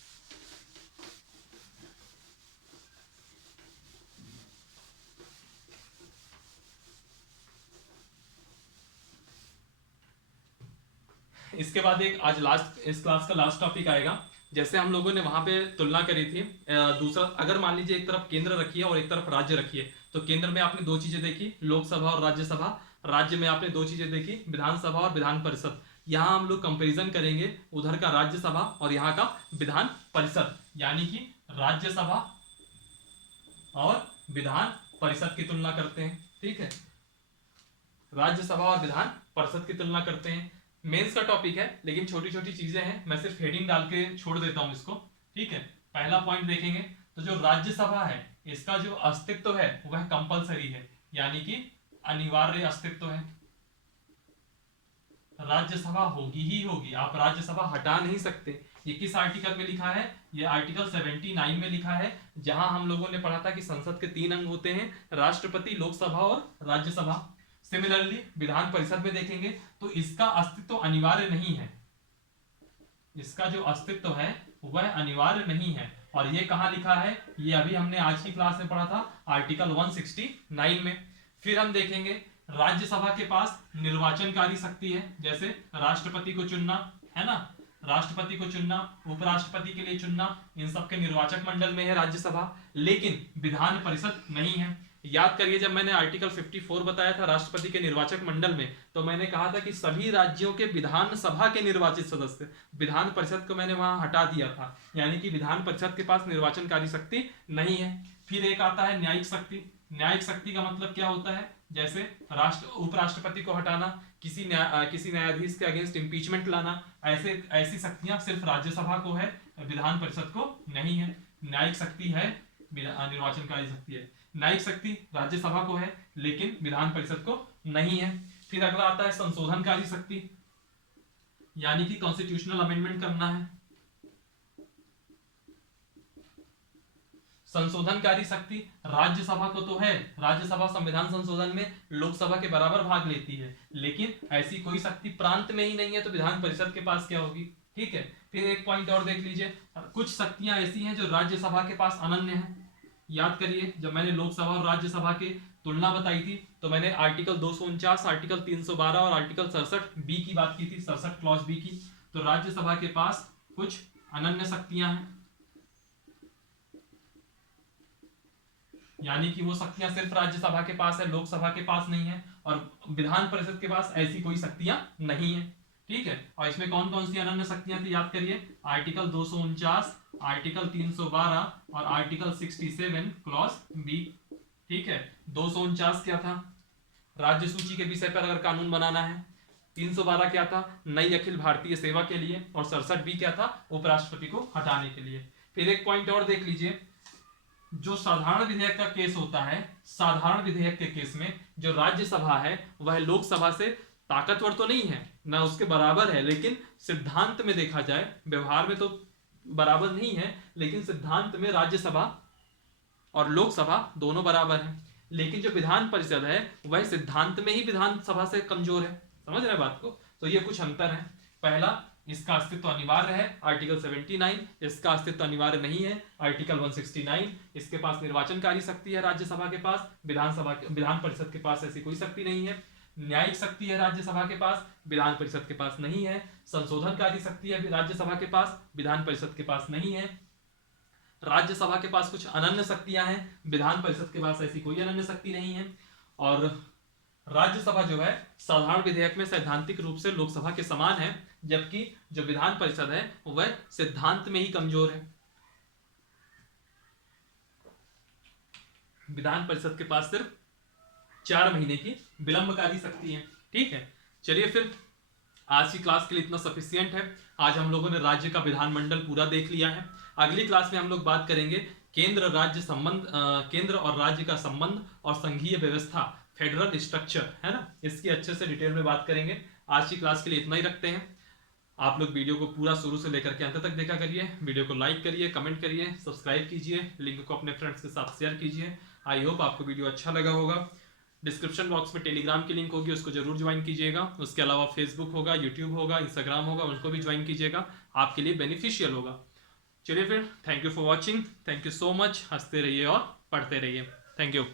इसके बाद एक आज इस क्लास का लास्ट टॉपिक आएगा। जैसे हम लोगों ने वहां पे तुलना करी थी, दूसरा अगर मान लीजिए एक तरफ केंद्र रखी है और एक तरफ राज्य रखी है, तो केंद्र में आपने 2 चीजें देखी, लोकसभा और राज्यसभा। राज्य में आपने 2 चीजें देखी, विधानसभा और विधान परिषद। यहाँ हम लोग कंपैरिजन करेंगे उधर का राज्यसभा और यहाँ का विधान परिषद, यानी कि राज्यसभा और विधान परिषद की तुलना करते हैं। ठीक है, राज्यसभा और विधान परिषद की तुलना करते हैं। मेंस का टॉपिक है लेकिन छोटी छोटी चीजें हैं, मैं सिर्फ हेडिंग डाल के छोड़ देता हूं इसको। ठीक है, पहला पॉइंट देखेंगे तो जो राज्यसभा है इसका जो अस्तित्व है वह कंपलसरी है, यानी कि अनिवार्य अस्तित्व है। राज्यसभा होगी ही होगी, आप राज्यसभा हटा नहीं सकते। ये किस आर्टिकल में लिखा है, ये आर्टिकल 79 में लिखा है, जहां हम लोगों ने पढ़ा था कि संसद के 3 अंग होते हैं, राष्ट्रपति, लोकसभा और राज्यसभा। सिमिलरली विधान परिषद में देखेंगे तो इसका अस्तित्व अनिवार्य नहीं है, इसका जो अस्तित्व है वह अनिवार्य नहीं है। और ये कहां लिखा है, ये अभी हमने आज की क्लास में पढ़ा था, आर्टिकल 169 में। फिर हम देखेंगे राज्यसभा के पास निर्वाचनकारी शक्ति है, जैसे राष्ट्रपति को चुनना है ना, राष्ट्रपति को चुनना, उपराष्ट्रपति के लिए चुनना, इन सबके निर्वाचक मंडल में है राज्यसभा, लेकिन विधान परिषद नहीं है। याद करिए जब मैंने आर्टिकल 54 बताया था राष्ट्रपति के निर्वाचक मंडल में, तो मैंने कहा था कि सभी राज्यों के विधानसभा के निर्वाचित सदस्य, विधान परिषद को मैंने वहां हटा दिया था, यानी कि विधान परिषद के पास निर्वाचनकारी शक्ति नहीं है। फिर एक आता है न्यायिक शक्ति। न्यायिक शक्ति का मतलब क्या होता है, जैसे उपराष्ट्रपति को हटाना, किसी न्यायाधीश के अगेंस्ट इंपीचमेंट लाना, ऐसी शक्तियां सिर्फ राज्यसभा को है, विधान परिषद को नहीं है। न्यायिक शक्ति है, निर्वाचनकारी शक्ति है। न्यायिक शक्ति राज्यसभा को है लेकिन विधान परिषद को नहीं है। फिर अगला आता है संशोधनकारी शक्ति, यानी कि कॉन्स्टिट्यूशनल अमेंडमेंट करना है। संशोधनकारी शक्ति राज्यसभा को तो है, राज्यसभा संविधान संशोधन में लोकसभा के बराबर भाग लेती है, लेकिन ऐसी कोई शक्ति प्रांत में ही नहीं है, तो विधान परिषद के पास क्या होगी। ठीक है, फिर एक पॉइंट और देख लीजिए, कुछ शक्तियां ऐसी हैं जो राज्यसभा के पास अनन्य है। याद करिए जब मैंने लोकसभा और राज्यसभा की तुलना बताई थी, तो मैंने आर्टिकल 249, आर्टिकल 312 और आर्टिकल 67 बी की बात की थी, 67 क्लॉज बी की। तो राज्यसभा के पास कुछ अनन्य शक्तियां हैं, यानी कि वो शक्तियां सिर्फ राज्यसभा के पास है, लोकसभा के पास नहीं है, और विधान परिषद के पास ऐसी कोई शक्तियां नहीं है। ठीक है, और इसमें कौन कौन सी अनन्य शक्तियां थी याद करिए, आर्टिकल 249, आर्टिकल 312 और आर्टिकल 67 क्लॉज बी। ठीक है, 249 क्या था, राज्य सूची के विषय पर अगर कानून बनाना है। 312 क्या था, नई अखिल भारतीय सेवा के लिए, और 67 बी क्या था, उपराष्ट्रपति को हटाने के लिए। फिर एक पॉइंट और देख लीजिए, जो साधारण विधेयक का केस होता है, साधारण विधेयक के केस में जो राज्यसभा है वह लोकसभा से ताकतवर तो नहीं है, ना उसके बराबर है, लेकिन सिद्धांत में देखा जाए, व्यवहार में तो बराबर नहीं है, लेकिन सिद्धांत में राज्यसभा और लोकसभा दोनों बराबर हैं। लेकिन जो विधान परिषद है वह सिद्धांत में ही विधानसभा से कमजोर है। समझ रहे बात को, तो ये कुछ अंतर है। पहला, इसका अस्तित्व अनिवार्य है, आर्टिकल 79, इसका अस्तित्व अनिवार्य नहीं है, आर्टिकल 169। इसके पास निर्वाचनकारी शक्ति है राज्यसभा के पास, विधान परिषद के पास ऐसी कोई शक्ति नहीं है। न्यायिक शक्ति है राज्यसभा के पास, विधान परिषद के पास नहीं है। संशोधनकारी शक्ति है राज्यसभा के पास, विधान परिषद के पास नहीं है। राज्यसभा के पास कुछ अनन्य शक्तियां हैं, विधान परिषद के पास ऐसी कोई अनन्य शक्ति नहीं है। और राज्यसभा जो है साधारण विधेयक में सैद्धांतिक रूप से लोकसभा के समान है, जबकि जो विधान परिषद है वह सिद्धांत में ही कमजोर है। विधान परिषद के पास सिर्फ 4 महीने की विलंबकारी शक्ति है। ठीक है, चलिए फिर आज की क्लास के लिए इतना सफिशियंट है। आज हम लोगों ने राज्य का विधानमंडल पूरा देख लिया है। अगली क्लास में हम लोग बात करेंगे केंद्र राज्य संबंध, केंद्र और राज्य का संबंध और संघीय व्यवस्था, फेडरल स्ट्रक्चर, है ना, इसकी अच्छे से डिटेल में बात करेंगे। आज की क्लास के लिए इतना ही रखते हैं। आप लोग वीडियो को पूरा शुरू से लेकर के अंत तक देखा करिए, वीडियो को लाइक करिए, कमेंट करिए, सब्सक्राइब कीजिए, लिंक को अपने फ्रेंड्स के साथ शेयर कीजिए। आई होप आपको वीडियो अच्छा लगा होगा। डिस्क्रिप्शन बॉक्स में टेलीग्राम की लिंक होगी, उसको जरूर ज्वाइन कीजिएगा। उसके अलावा फेसबुक होगा, यूट्यूब होगा, इंस्टाग्राम होगा, उनको भी ज्वाइन कीजिएगा, आपके लिए बेनिफिशियल होगा। चलिए फिर, thank you for watching, thank you so much. हंसते रहिए और पढ़ते रहिए। Thank you.